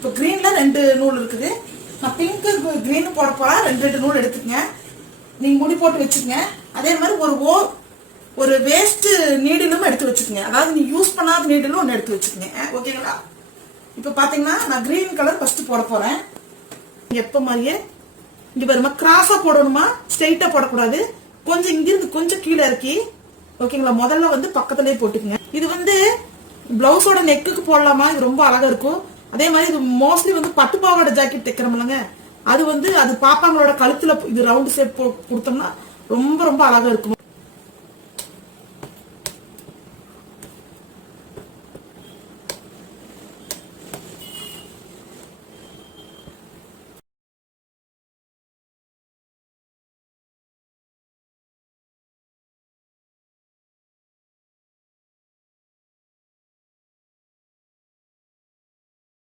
இப்போ கிரீன்ல 2 நூல் இருக்குது. நான் பிங்க் கிரீன் போட போறேன். 2 நூல் எடுத்துக்கங்க. நீங்க முடி போட்டு வச்சுக்கங்க. அதே மாதிரி ஒரு வேஸ்ட் நீடிலும் எடுத்து வச்சுக்கங்க. அதாவது நீ யூஸ் பண்ணாத நீடிலும் ஒன்று எடுத்து வச்சுக்கங்க. ஓகேங்களா? இப்போ பாத்தீங்கன்னா நான் கிரீன் கலர் ஃபர்ஸ்ட் போட போறேன். எப்ப மாதிரியே இங்க பாருமா, கிராஸா போடணுமா, ஸ்ட்ரெயிட்டா போடக்கூடாது. கொஞ்சம் இங்கிருந்து கொஞ்சம் கீழே இறக்கி, ஓகேங்களா? முதல்ல வந்து பக்கத்திலே போட்டுக்கங்க. இது வந்து பிளவுஸோட நெக்குக்கு போடலாமா, இது ரொம்ப அழகா இருக்கும். அதே மாதிரி இது மோஸ்ட்லி வந்து பட்டுப்பாவாடை ஜாக்கெட் தைக்கிறோம்லங்க, அது வந்து அது பாப்பாங்களோட கழுத்துல இது ரவுண்ட் ஷேப் கொடுத்தோம்னா ரொம்ப ரொம்ப அழகா இருக்கும்.